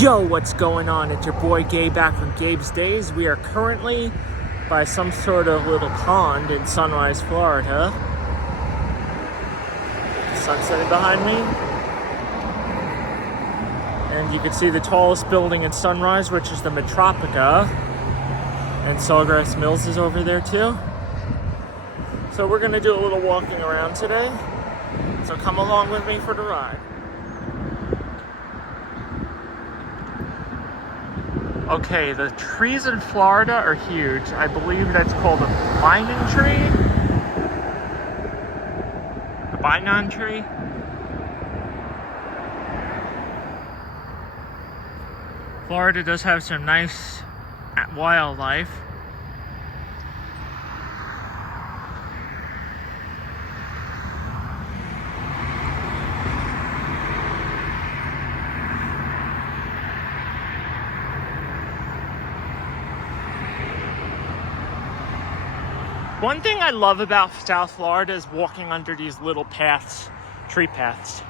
Yo, what's going on? It's your boy Gabe back from Gabe's Days. We are currently by some sort of little pond in Sunrise, Florida. The sun setting behind me. And you can see the tallest building in Sunrise, which is the Metropica. And Sawgrass Mills is over there too. So we're going to do a little walking around today. So come along with me for the ride. Okay, the trees in Florida are huge. I believe that's called a binding tree. The binding tree. Florida does have some nice wildlife. One thing I love about South Florida is walking under these little paths, tree paths.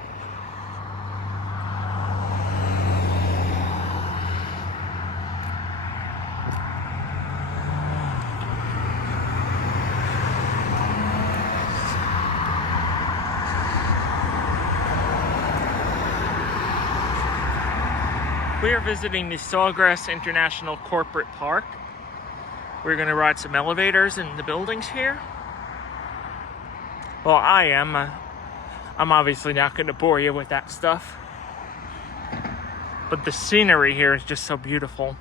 We are visiting the Sawgrass International Corporate Park. We're going to ride some elevators in the buildings here. Well, I am. I'm obviously not going to bore you with that stuff. But the scenery here is just so beautiful.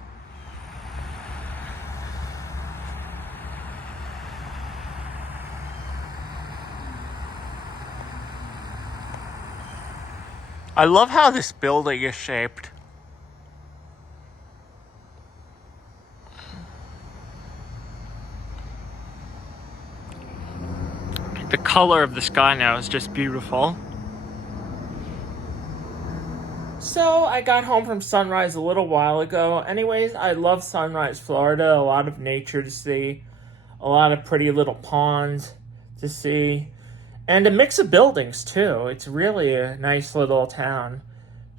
I love how this building is shaped. The color of the sky now is just beautiful. So I got home from Sunrise a little while ago. Anyways, I love Sunrise, Florida. A lot of nature to see. A lot of pretty little ponds to see. And a mix of buildings too. It's really a nice little town.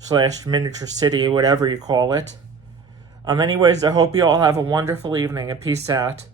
/ miniature city, whatever you call it. Anyways, I hope you all have a wonderful evening and peace out.